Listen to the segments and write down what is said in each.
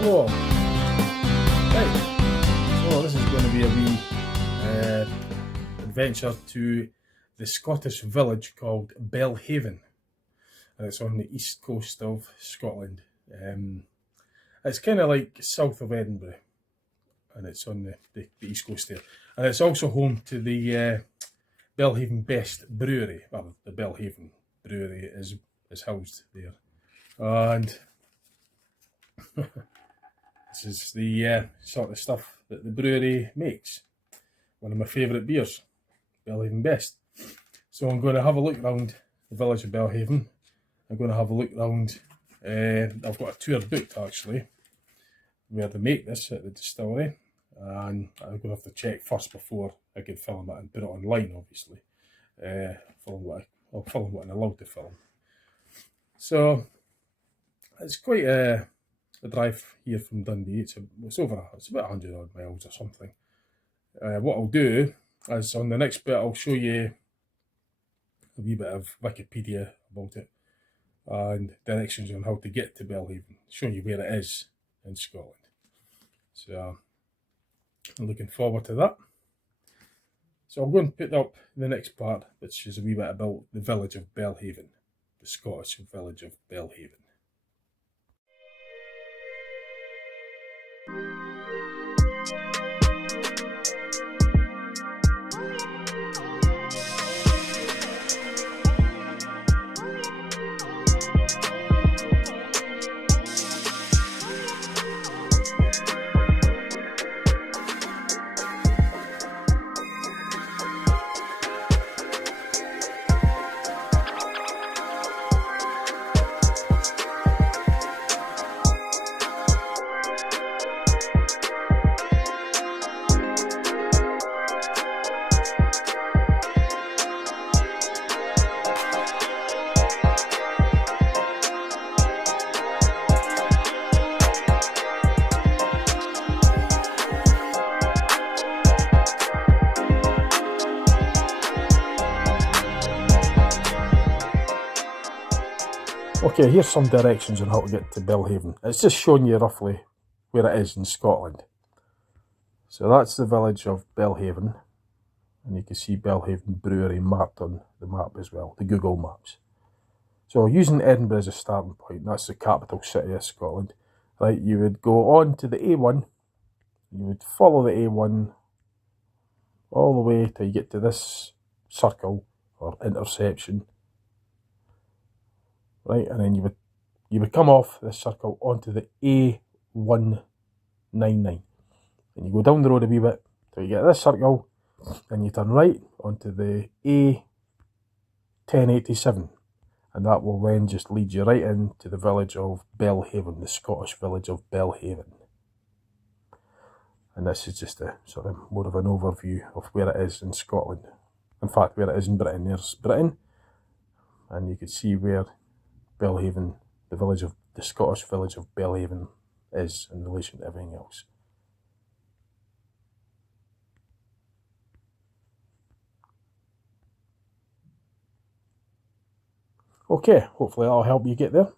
Hello. Right. So this is going to be a wee adventure to the Scottish village called Belhaven. And it's on the east coast of Scotland. It's kind of like south of Edinburgh. And it's on the east coast there. And it's also home to the Belhaven Best Brewery. Well, the Belhaven Brewery is housed there. And this is the sort of stuff that the brewery makes. One of my favourite beers, Belhaven Best. So I'm going to have a look around the village of Belhaven. I'm going to have a look around, I've got a tour booked actually, where they make this at the distillery. And I'm going to have to check first before I can film it and put it online, obviously. I'll film what I'm allowed to film. So it's quite a drive here from Dundee. It's about 100 odd miles or something. What I'll do is on the next bit I'll show you a wee bit of Wikipedia about it and directions on how to get to Belhaven, showing you where it is in Scotland. So I'm looking forward to that. So I'm going to put up the next part, which is a wee bit about the village of Belhaven, the Scottish village of Belhaven. Okay, here's some directions on how to get to Belhaven. It's just showing you roughly where it is in Scotland. So that's the village of Belhaven, and you can see Belhaven Brewery marked on the map as well, the Google Maps. So using Edinburgh as a starting point, that's the capital city of Scotland, right, you would go on to the A1, you would follow the A1 all the way till you get to this circle or intersection. Right, and then you would come off this circle onto the A199, and you go down the road a wee bit till you get this circle, and you turn right onto the A1087, and that will then just lead you right into the village of Belhaven, the Scottish village of Belhaven. And this is just a sort of more of an overview of where it is in Scotland. In fact, where it is in Britain. There's Britain, and you can see where Belhaven, the Scottish village of Belhaven is in relation to everything else. Okay, hopefully that'll help you get there.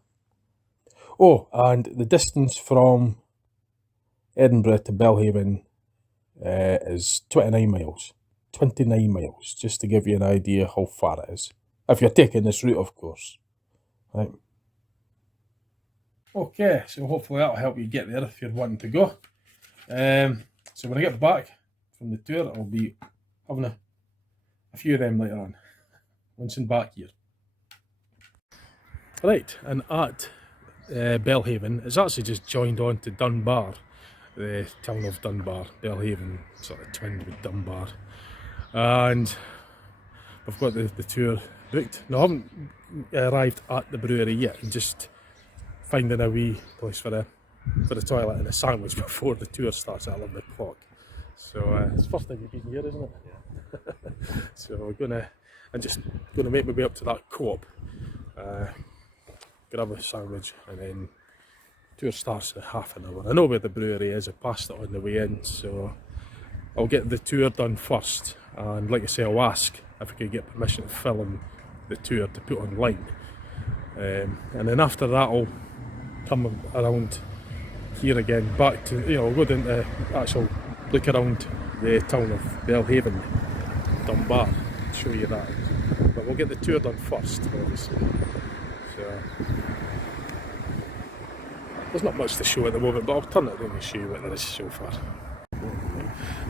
Oh, and the distance from Edinburgh to Belhaven is 29 miles. 29 miles, just to give you an idea how far it is. If you're taking this route, of course. Right. Okay, so hopefully that'll help you get there if you're wanting to go. So when I get back from the tour, I'll be having a few of them later on. Once I'm back here. Right, and at Belhaven, it's actually just joined on to Dunbar, the town of Dunbar. Belhaven sort of twinned with Dunbar. And I've got the tour booked. No, I haven't arrived at the brewery yet. I'm just finding a wee place for the toilet and a sandwich before the tour starts at 11 o'clock. So it's the first time you've been here, isn't it? Yeah. So I'm just gonna make my way up to that co-op, grab a sandwich, and then tour starts in half an hour. I know where the brewery is. I passed it on the way in, so I'll get the tour done first. And like I say, I'll ask if I could get permission to film the tour to put online, and then after that I'll come around here again, back to, we'll go down to actual look around the town of Belhaven, Dunbar, show you that. But we'll get the tour done first, obviously. So there's not much to show at the moment, but I'll turn it around and show you what there is so far.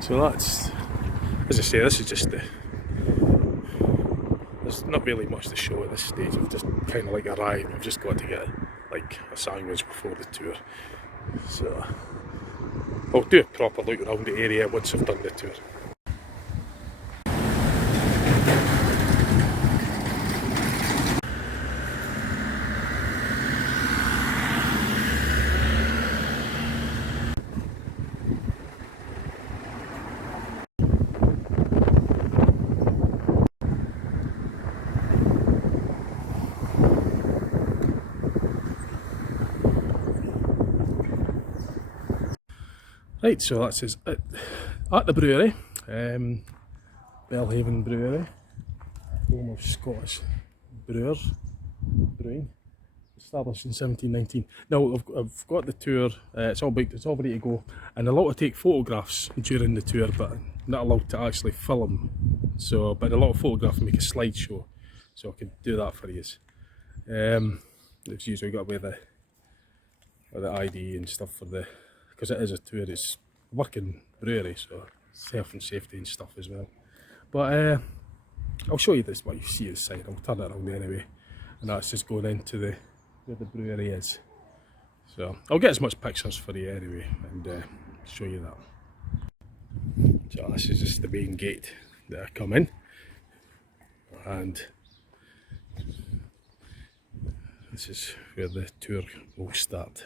So that's, as I say, this is just there's not really much to show at this stage. We've just kind of like arrived. We've just got to get like a sandwich before the tour. So I'll do a proper look around the area once I've done the tour. Right, so that's us at the brewery, Belhaven Brewery, home of Scottish brewing, established in 1719. Now I've got the tour, it's all booked, it's all ready to go, and I'm allowed to take photographs during the tour, but I'm not allowed to actually film. So, but a lot of photographs and make a slideshow, so I can do that for you. It's usually got to wear the ID and stuff for the, because it is a tour, it's a working brewery, so health and safety and stuff as well. But I'll show you this, what you see inside. I'll turn it around anyway, and that's just going into where the brewery is. So I'll get as much pictures for you anyway, and show you that. So this is just the main gate that I come in, and this is where the tour will start.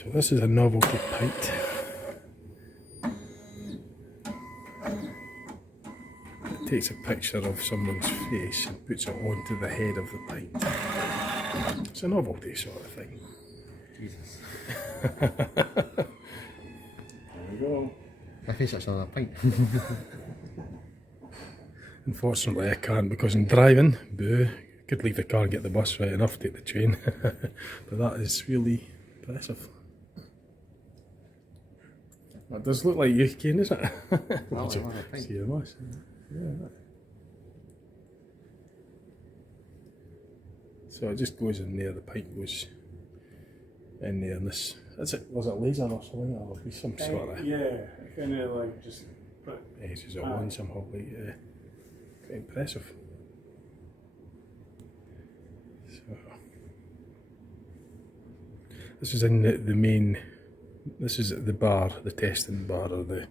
So this is a novelty pint. It takes a picture of someone's face and puts it onto the head of the pint. It's a novelty sort of thing. Jesus. There we go. My face actually on a pint. Unfortunately I can't because I'm driving. Boo. Could leave the car and get the bus right enough, take the train. But that is really impressive. That does look like you, Kane, doesn't it? See your boss. Yeah. So it just goes in there, the pipe goes in there, and this, was it laser or something, or be some sort of... Yeah, kind of like just put... edges it on somehow, like, yeah. Quite impressive. So, this is in the main, this is the bar, the testing bar, or the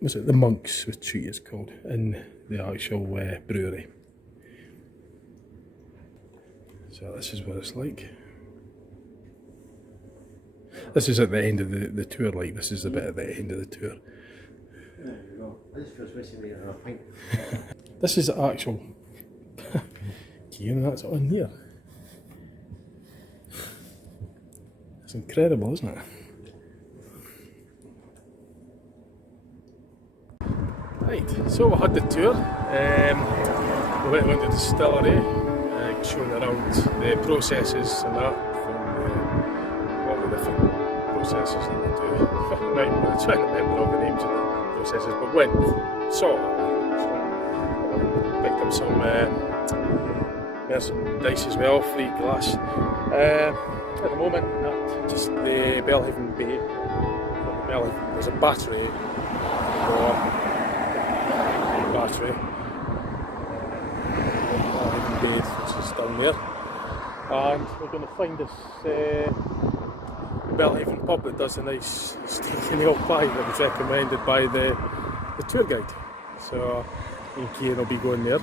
was it the Monk's retreat it's called, in the actual brewery. So this is what it's like. This is at the end of the tour, like this is a bit at the end of the tour. There you go. I just feel especially on a pint. This is the actual key, and that's on here. It's incredible, isn't it? Right, so we had the tour. We went to the distillery, showing around the processes and that, from all the different processes that they do. Right, I'm trying to remember all the names of the processes, but went, saw, picked up some merchandise as well, free glass. At the moment, at just the Belhaven Bay, there's a battery. Belhaven Bay, which is down there, and we're going to find this Belhaven pub that does a nice steak and ale pie that was recommended by the tour guide. So me and Kieran will be going there.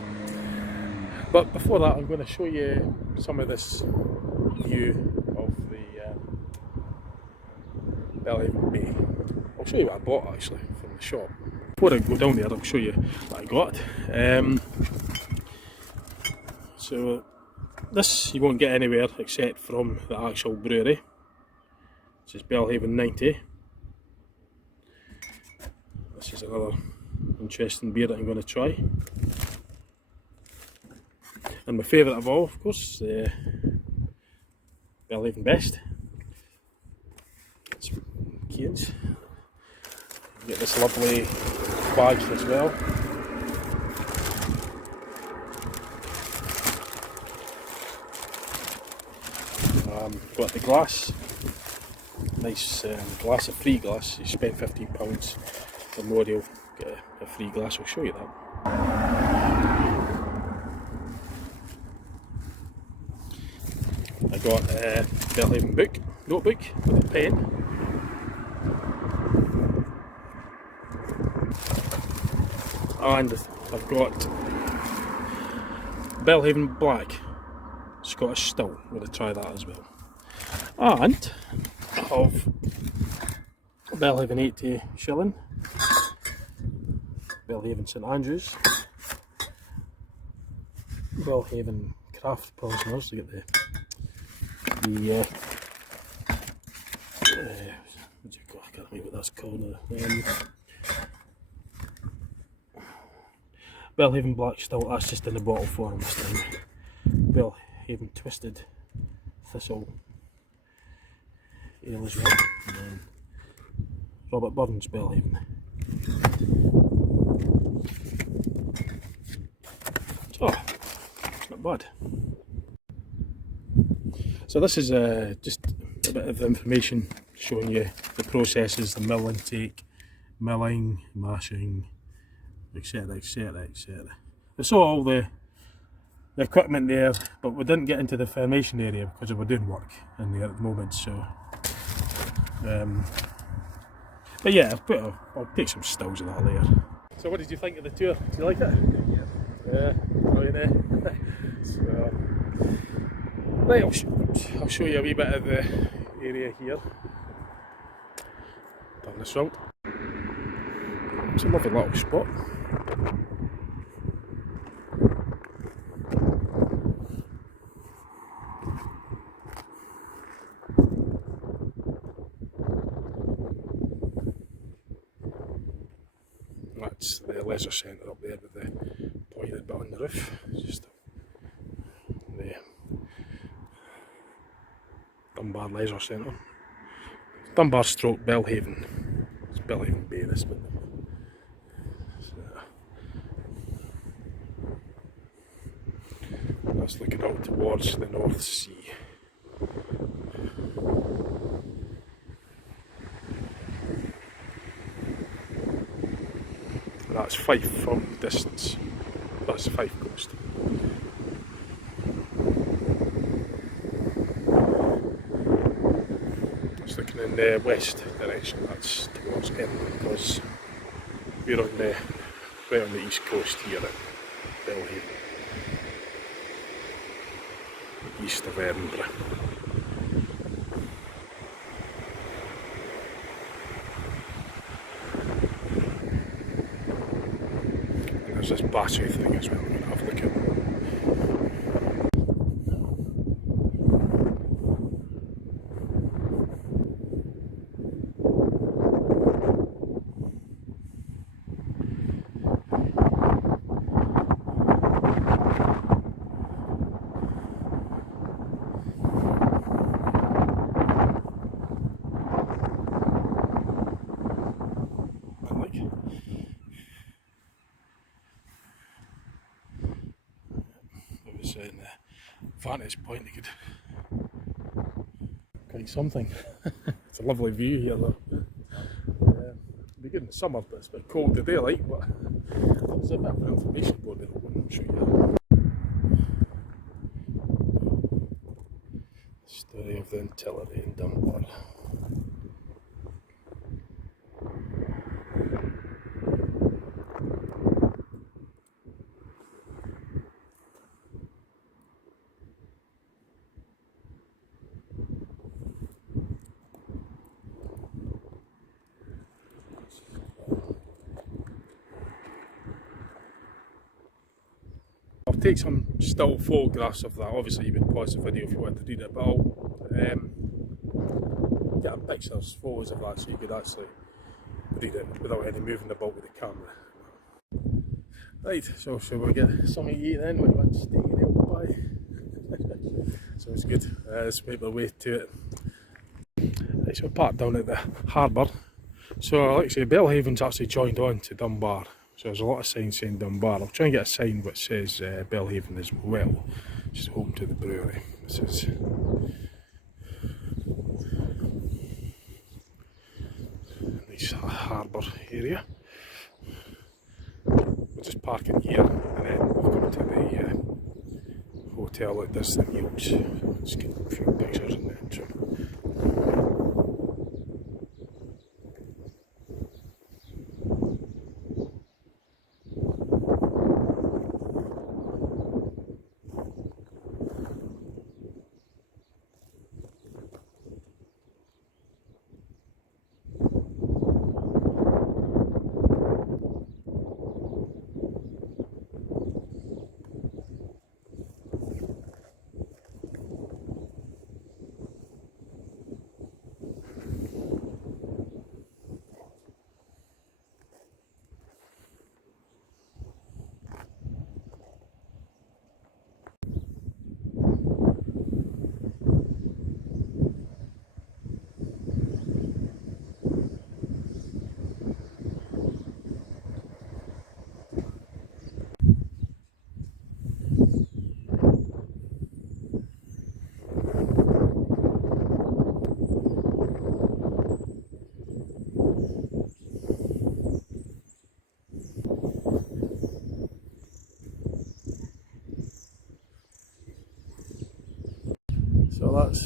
But before that, I'm going to show you some of this view of the Belhaven Bay. I'll show you what I bought actually from the shop. Before I go down there, I'll show you what I got. So this you won't get anywhere except from the actual brewery, which is Belhaven 90. This is another interesting beer that I'm going to try. And my favourite of all, of course, the Belhaven Best. It's Kieran's. You get this lovely badge as well. Got the glass, nice glass, a free glass. You spend £15 for more, you'll get a free glass. I'll show you that. I got a Belhaven notebook with a pen. And I've got Belhaven Black Scottish Stout. I'm going to try that as well. And I have Belhaven 80 Shilling, Belhaven St Andrews, Belhaven Craft Pilsners to get the what do you call, I can't remember what that's called now. Belhaven Black Stout, that's just in the bottle form this time. Belhaven Twisted Thistle Ale as well. And then Robert Burns Belhaven. So, it's not bad. So this is just a bit of information showing you the processes, the mill intake, milling, mashing, etc, etc, etc. I saw all the equipment there, but we didn't get into the fermentation area because we're doing work in there at the moment. So, but yeah, I'll take some stills of that later. So what did you think of the tour? Did you like it? Yeah, brilliant. So, right, I'll show you a wee bit of the area here. on this round. It's a lovely little spot. That's the leisure centre up there with the pointed bit on the roof. Just the Dunbar Leisure Centre. Dunbar stroke Belhaven. It's Belhaven Bay this bit. That's looking out towards the North Sea. That's Fife from distance. That's Fife Coast. It's looking in the west direction, that's towards Edinburgh, because we're on the right on the east coast here at Belhaven, east of Edinburgh. And there's this battery thing as well, I'm going to have a look at. In the vantage point, you could quite something. It's a lovely view here though. It'll be good in the summer, but it's a bit cold today, like. But there's a bit of an information board there. I'll show you the story of the Untitled in Dunbar. I'll take some still photographs of that. Obviously you would pause the video if you want to read it, but I'll get pictures, photos of that so you could actually read it without any moving about with the camera. Right, so shall we get something to eat then? We went steaking out by. So it's good. Let's make our way to it. Right, so we parked down at the harbour. So like I say, Belhaven's actually joined on to Dunbar. So there's a lot of signs saying Dunbar. I'll try and get a sign which says Belhaven as well, which is home to the brewery. This is a nice harbour area. We'll just park in here and then we'll come to the hotel that does the meals. Let's get a few pictures in the intro. So that's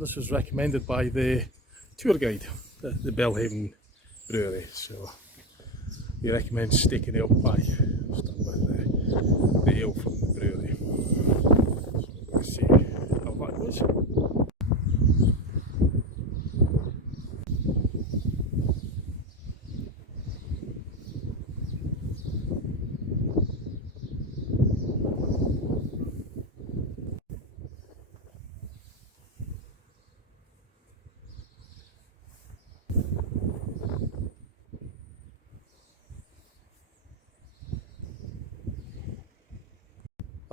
this was recommended by the tour guide, the Belhaven Brewery. So he recommends staking ale pie. It's done with the ale from the brewery. So let's see how that goes.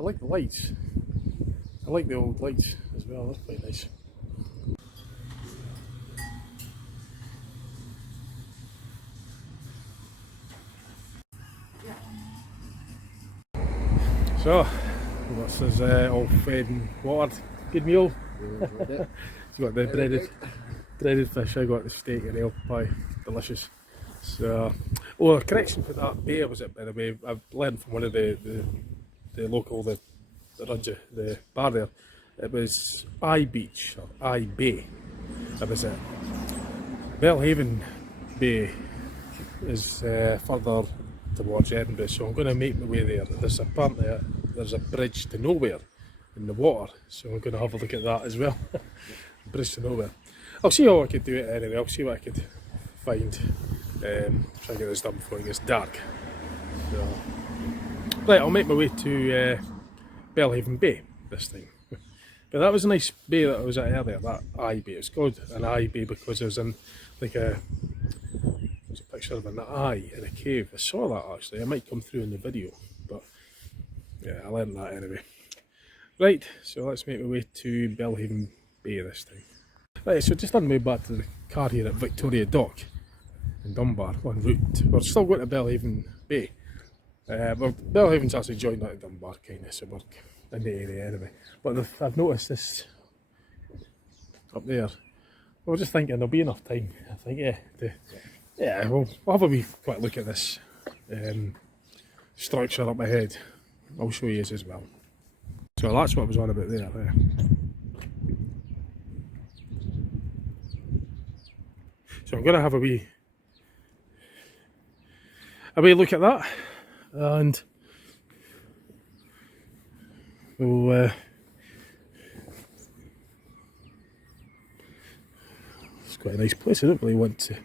I like the lights. I like the old lights as well, that's quite nice. So, this is all fed and watered. Good meal. It's got the breaded fish, I got the steak and ale pie. Delicious. So, oh, a correction for that bay was it, by the way. I've learned from one of the local, that runs the bar there. It was I Beach, or I Bay. That was it. Belhaven Bay is further towards Edinburgh, so I'm going to make my way there. There's a bridge to nowhere in the water, so I'm going to have a look at that as well. Bridge to nowhere. I'll see how I could do it anyway. I'll see what I could find. Try and get this done before it gets dark. So, right, I'll make my way to Belhaven Bay this time. But that was a nice bay that I was at earlier, that eye bay. It's called an eye bay because it was in like there's a picture of an eye in a cave. I saw that actually. It might come through in the video, but yeah, I learned that anyway. Right, so let's make my way to Belhaven Bay this time. Right, so just on my way back to the car here at Victoria Dock in Dunbar, en route. We're still going to Belhaven Bay. Well, Belhaven's actually joined out of Dunbar kind of, so we're in the area anyway. But I've noticed this up there. We're just thinking there'll be enough time, I think, yeah, we'll have a wee quick look at this structure up ahead. I'll show you as well. So that's what I was on about there. So I'm going to have a wee look at that, and we'll it's quite a nice place. I don't really want to,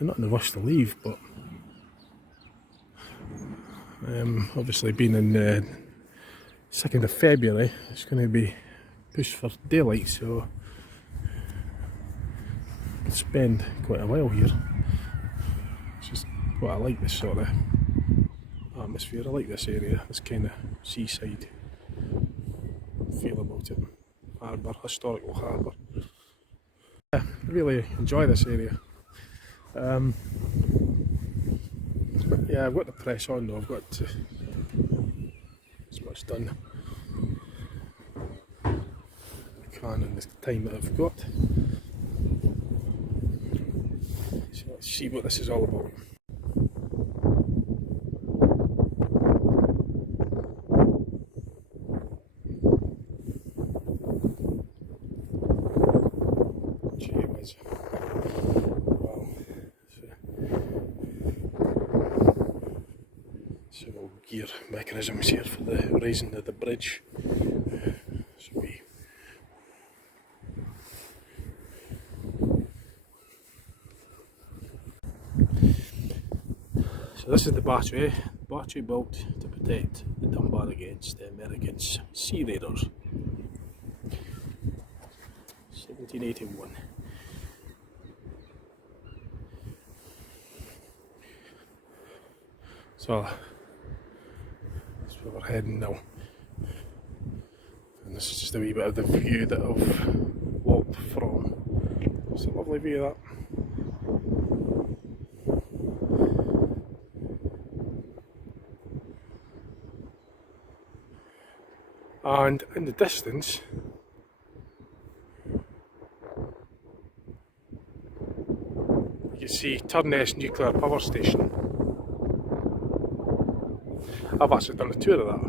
I'm not in a rush to leave, but obviously being in 2nd of February, it's going to be pushed for daylight, so I could spend quite a while here. It's just what I like, this sort of atmosphere. I like this area, this kind of seaside feel about it. Harbour, historical harbour. Yeah, I really enjoy this area. Yeah, I've got to press on though. I've got to. It's much done. I can in the time that I've got. So let's see what this is all about. Several gear mechanisms here for the raising of the bridge. So this is the battery built to protect the Dunbar against the Americans' sea raiders. 1781. So that's where we're heading now. And this is just a wee bit of the view that I've walked from. It's a lovely view of that. And in the distance, you can see Turness Nuclear Power Station. I've actually done a tour of that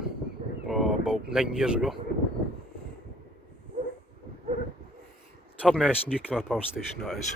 about 9 years ago. Turness Nuclear Power Station, that is.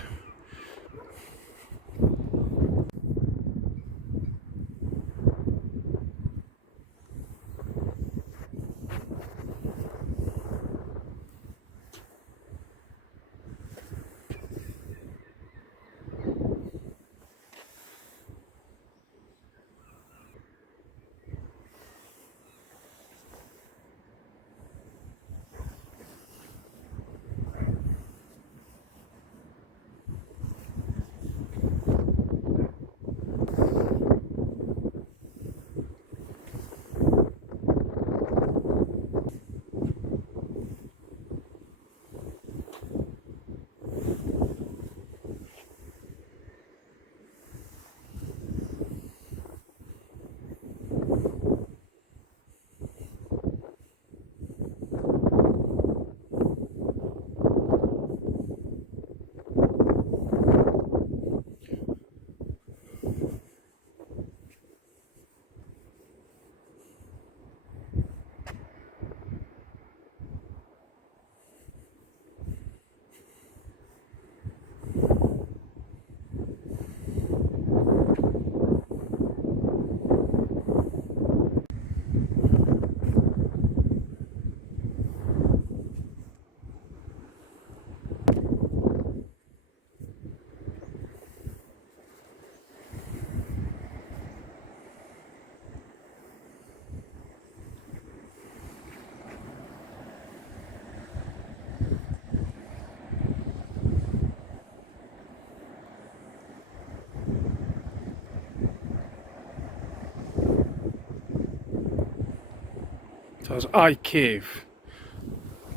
there's Eye Cave,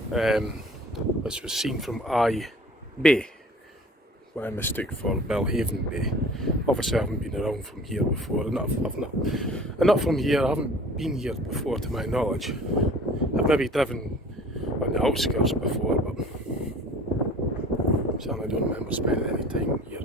which was seen from Eye Bay, what I mistook for Belhaven Bay. Obviously I haven't been around from here before, and not from here, I haven't been here before to my knowledge. I've maybe driven on the outskirts before, but certainly don't remember spending any time here.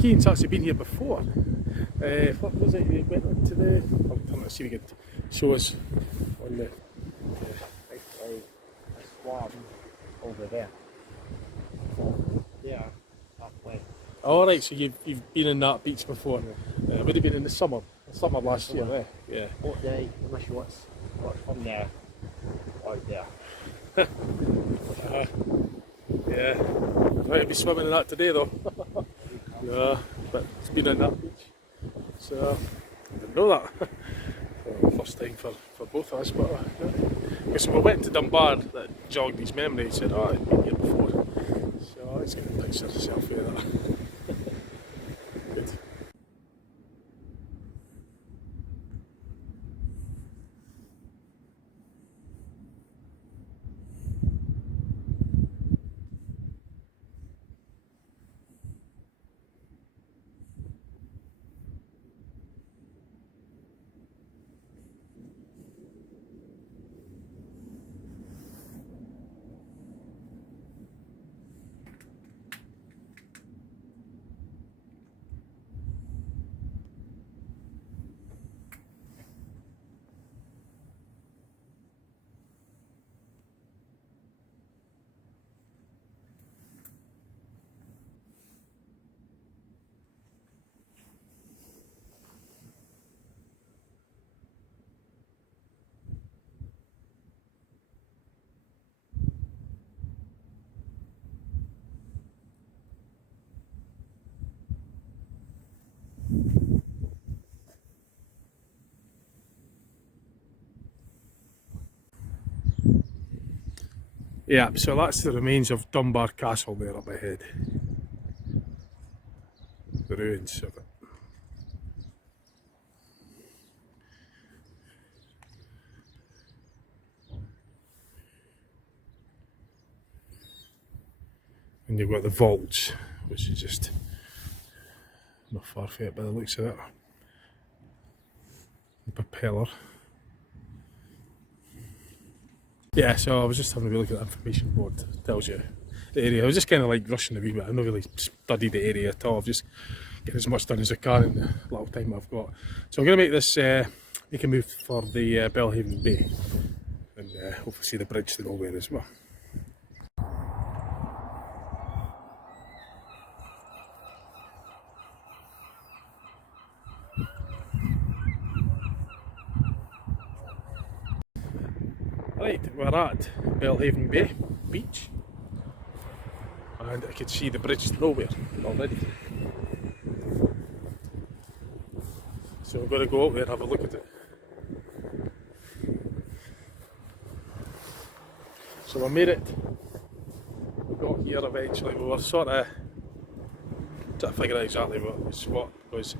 Keane's actually been here before. What was it? We went on to the. I'll turn to see if we could show us on the. Basically, a swab over there. Yeah, halfway. Oh, right, so you've been in that beach before. Would have been in the summer last year, eh? Yeah. What day? I'm not sure what's from there. Out there. Yeah. Might be swimming in that today though. Yeah, but it's been in that beach. So I didn't know that. First time for both of us, but because we went to Dunbar, that jogged his memory. He said, "Oh, I've been here before." So let's get a picture of selfie of that. Good. Yeah, so that's the remains of Dunbar Castle there up ahead. The ruins of it. And you've got the vaults, which is just not far from it by the looks of it. The propeller. Yeah, so I was just having a wee look at the information board. It tells you the area. I was just kind of like rushing a wee bit. I've not really studied the area at all. I've just getting as much done as I can in the little time I've got. So I'm going to make this make a move for the Belhaven Bay, and hopefully see the bridge to nowhere as well. Right, we're at Belhaven Bay beach, and I can see the bridge to nowhere already. So I'm going to go out there and have a look at it. So we made it. We got here eventually. We were sort of trying to figure out exactly what was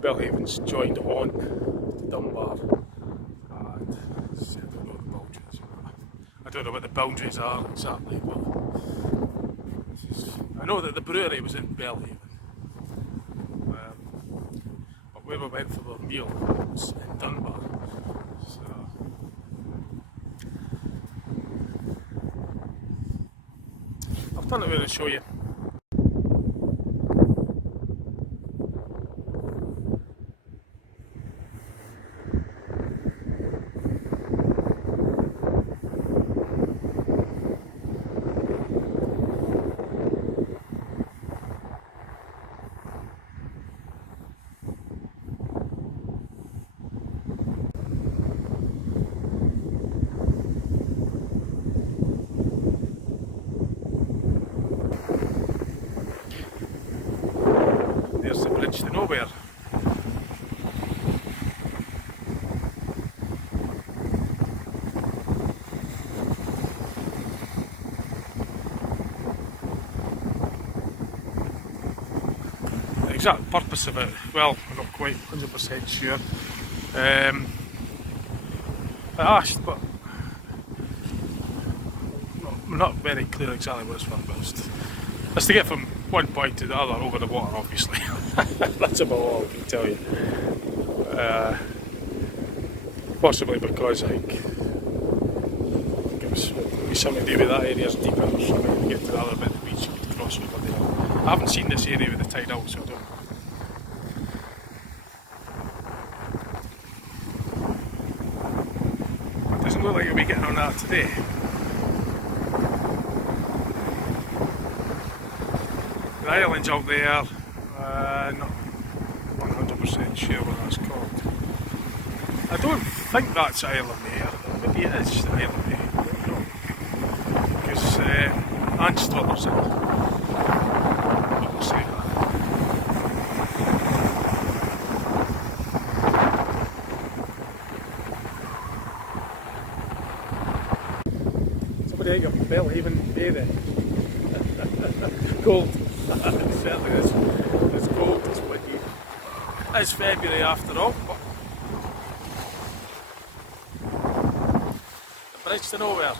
Belhaven's joined on to Dunbar. And I don't know what the boundaries are exactly, but I know that the brewery was in Belhaven. But where we went for the meal was in Dunbar. So I'll turn it around and show you. nowhere. The exact purpose of it, well, I'm not quite 100% sure. I asked, but I'm not very clear exactly what it's for, but it's to get from one point to the other over the water, obviously. That's about all I can tell you. Possibly because I think it was something to do with that area's deeper or something to get to the other bit of the beach you could cross over there. I haven't seen this area with the tide out, so I don't know. Doesn't look like you'll be getting on that today. The island's out there, not 100% sure what that's called. I don't think that's Isle of May, maybe it is Isle of May, I don't know. Because Anstruther's in it. But we'll see. Somebody out your Belhaven Bay then. Cold. It certainly is. It's cold, it's windy. It's February after all, but the bridge to nowhere.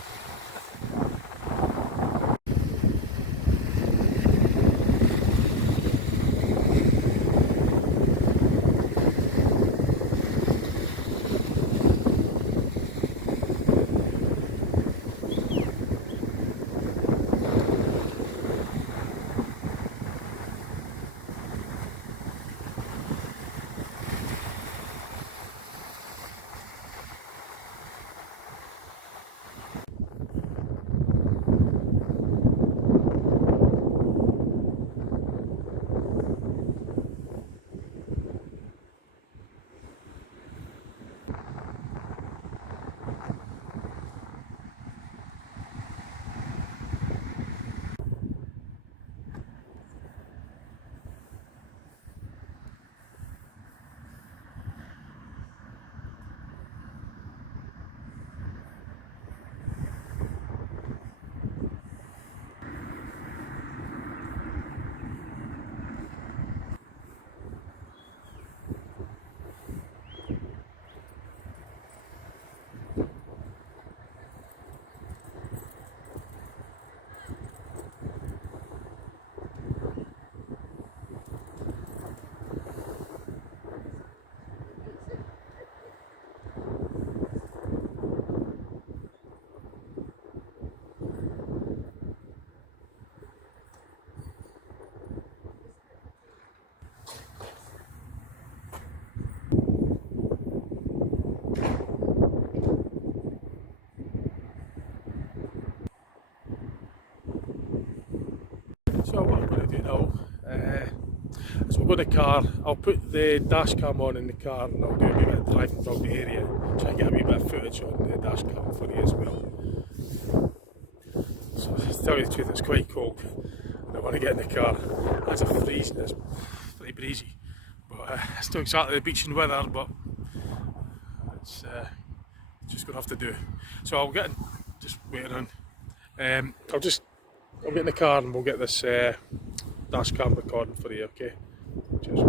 So what I'm going to do now is we'll go in the car. I'll put the dash cam on in the car and I'll do a wee bit of driving around the area, try and get a wee bit of footage on the dash cam for you as well. So to tell you the truth, it's quite cold and I want to get in the car. It's a freezing, it's pretty breezy, but it's not exactly the beach and weather, but it's just going to have to do. So I'll get in, just wait around. I'll get in the car and we'll get this dash cam recording for you, okay? Cheers.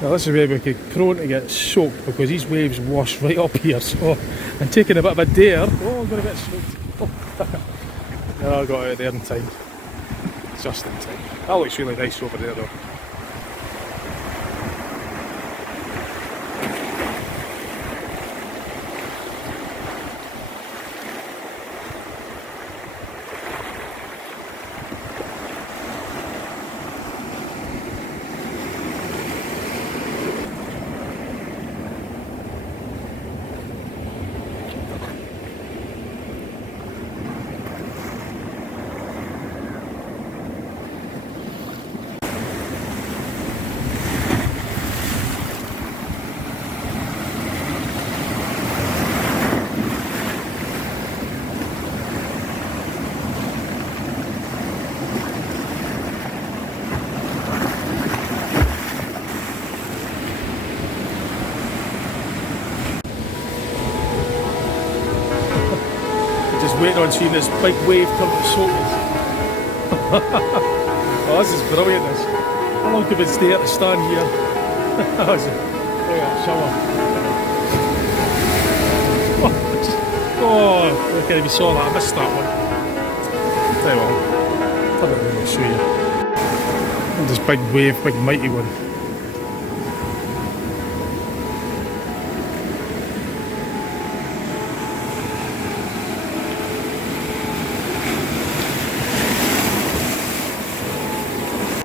Now this is where we get prone to get soaked because these waves wash right up here. So I'm taking a bit of a dare. Oh, I'm going to get soaked. Oh. No, I got out of there in time. Just in time. That looks really nice over there though. Waiting on seeing this big wave come to soak us. Oh, this is brilliant this. How long could we stay at the stand here? Look at that shower. Oh, okay, if you saw that, I missed that one. Tell you what, turn it around, I'll show you. And this big wave, big mighty one.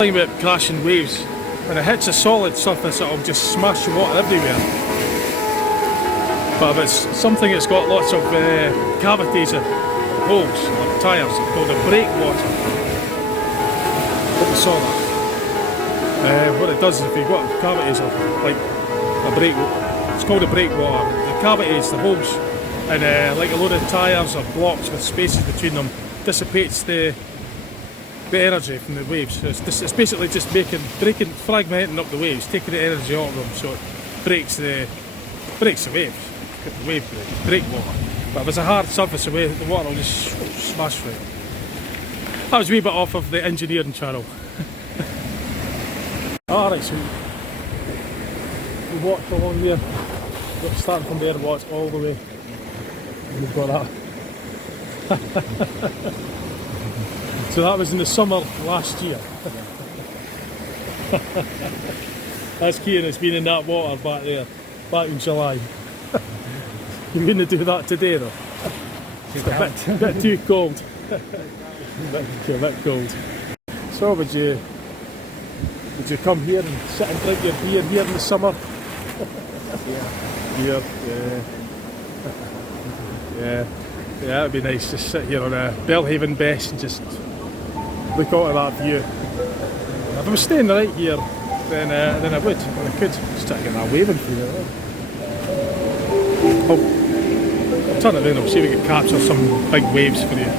About crashing waves, when it hits a solid surface it'll just smash the water everywhere, but if it's something that's got lots of cavities and holes like tyres, it's called a breakwater. Hope you saw that. What it does is if you've got cavities of like a break, it's called a breakwater. The cavities, the holes, and like a load of tyres or blocks with spaces between them dissipates the energy from the waves. So it's basically just fragmenting up the waves, taking the energy out of them, so it breaks the waves, the wave breakwater. But if it's a hard surface, the water will just smash through. That was a wee bit off of the engineering channel. Alright, so we walked along here, starting from there and walked all the way. And we've got that. So that was in the summer last year. That's Kieran, it's been in that water back there, back in July. You wouldn't do that today though. It's a bit too cold. a bit cold. So would you come here and sit and drink your beer here in the summer? Yeah. Yeah, that'd be nice. Just sit here on a Belhaven Bay and just look out at that view. If I was staying right here, then I would. I could just try to get that waving through there. I'll turn it around. I'll see if we can capture some big waves for you.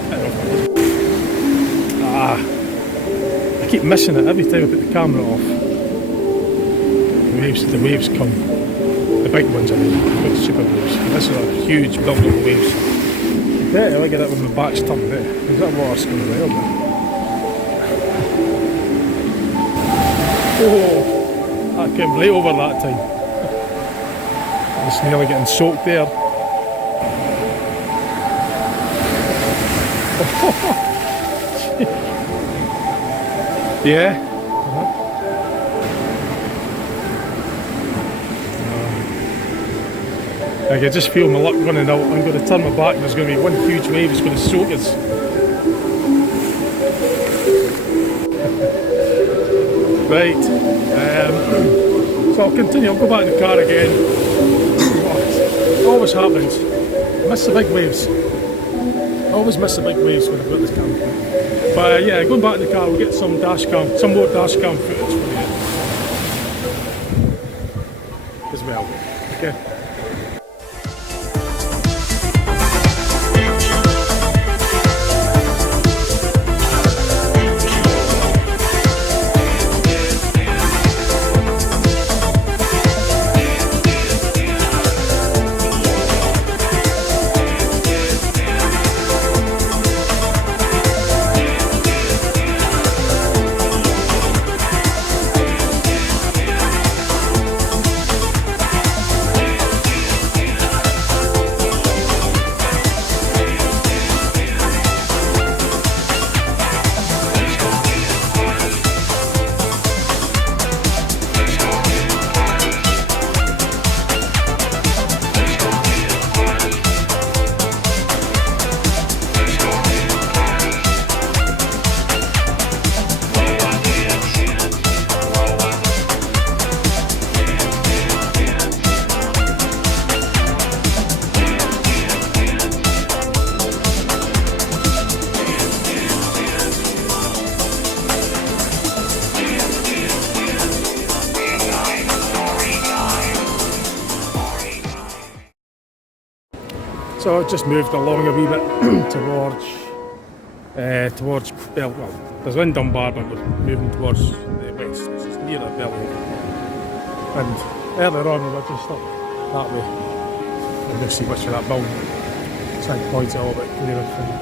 I keep missing it every time I put the camera off. The waves come. The big ones, I mean, the big super waves. This is a huge build-up waves. Yeah, I like it when my back's turned there. Is that water's coming right up there? Oh, that came right over that time. I was nearly getting soaked there. Yeah. I can just feel my luck running out. I'm going to turn my back and there's going to be one huge wave that's going to soak us. Right, so I'll continue, I'll go back in the car again. It always happens. I miss the big waves. I always miss the big waves when I've got this camera. But yeah, going back in the car, we'll get some more dash cam footage for you as well. Okay. So I've just moved along a wee bit towards there's in Dunbar, but we're moving towards the west. This is near Belhaven. And earlier on we were just up that way. And you'll see much of that building. Try and point it a little bit clearer for you.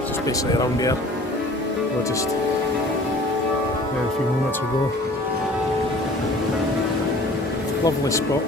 It's just basically around there. We're just there a few moments ago. Lovely spot.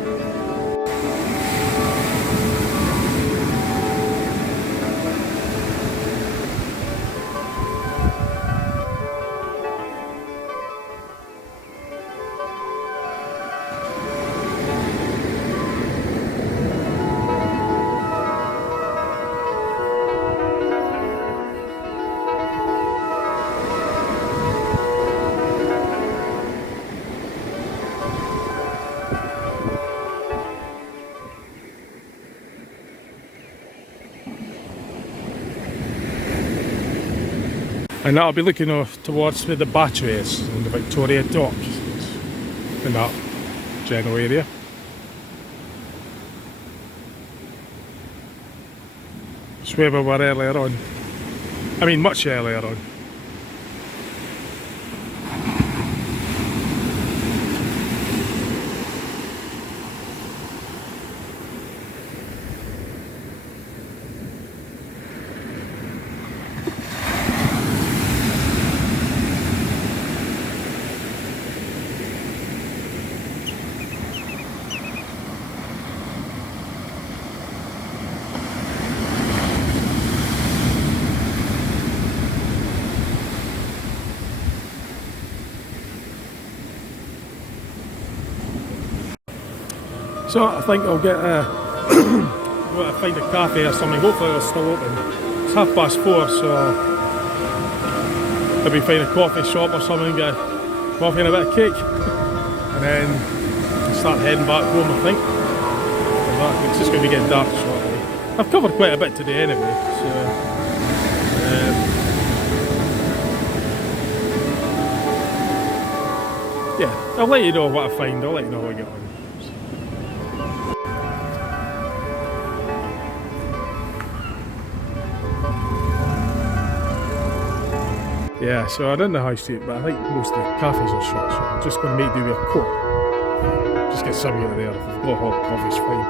And that'll be looking towards where the battery is and the Victoria Dock in that general area. It's where we were earlier on. I mean, much earlier on. So I think I'll get go to find a cafe or something. Hopefully they're still open. It's 4:30, so maybe find a coffee shop or something, get coffee and a bit of cake, and then start heading back home. I think it's just going to be getting dark shortly. I've covered quite a bit today anyway, so yeah, I'll let you know what I find. I'll let you know how I get on. Yeah, so I'm in the high street, but I think most of the cafes are shut, so I'm just going to make do with a coat. Just get something out of there. If I've got hot coffee's fine.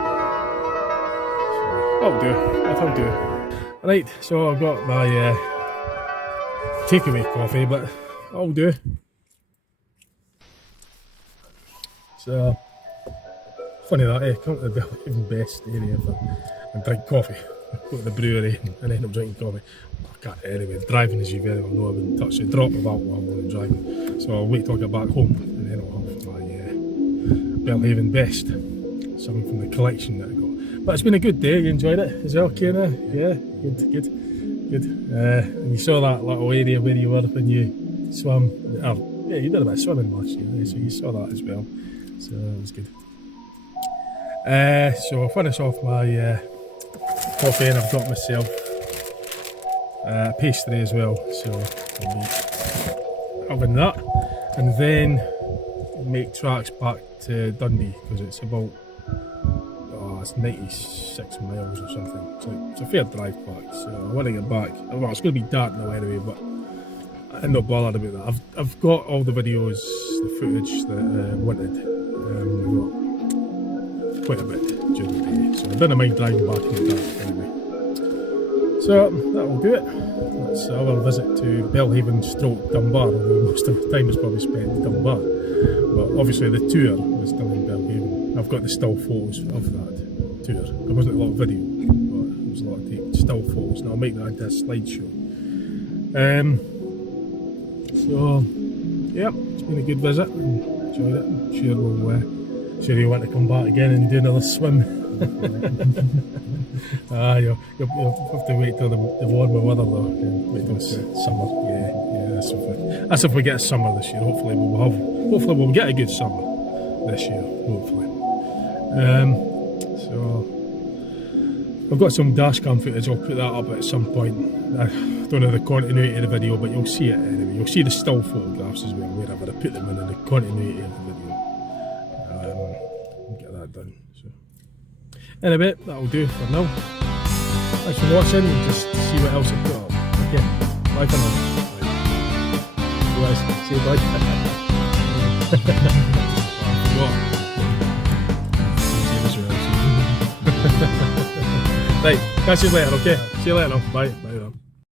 So that'll do. That'll do. Right, so I've got my takeaway coffee, but that'll do. So, funny that, come to the Belhaven best area and drink coffee. Go to the brewery and end up drinking coffee. Anyway, driving, as you very well know, I wouldn't touch a drop of alcohol when I'm driving. So I'll wait till I get back home and then I'll have my Belhaven best. Something from the collection that I got. But it's been a good day. You enjoyed it as well, Kena? Yeah, good. And you saw that little area where you were when you swam. Yeah, you did a bit of swimming last year, so you saw that as well. So that was good. So I'll finish off my coffee, and I've got myself pastry as well, so I'll be having that, and then make tracks back to Dundee, because it's about it's 96 miles or something, so it's a fair drive back. So I want to get back. Well, it's going to be dark now anyway, but I'm not bothered about that. I've got all the videos, the footage that I wanted. I've got quite a bit during the day, so I didn't mind driving back in the dark anyway. So that will do it. That's our visit to Belhaven / Dunbar, although most of the time is probably spent in Dunbar. But obviously the tour was done in Belhaven. I've got the still photos of that tour. There wasn't a lot of video, but there was a lot of still photos, and I'll make that into a slideshow. So yeah, it's been a good visit. Enjoyed it. I'm sure you'll want to come back again and do another swim. You'll have to wait till the warmer weather though. Wait till summer. Yeah, that's if we get a summer this year. Hopefully we'll get a good summer this year. Hopefully. So I've got some dashcam footage. I'll put that up at some point. I don't know the continuity of the video, but you'll see it anyway. You'll see the still photographs as well, wherever I put them in the continuity of the video. Get that done. In a bit, that'll do for now. Thanks for watching, and just see what else I've got up. Okay, bye for now. You guys, say bye. Right, catch you later, okay? See you later now. Bye. Bye now.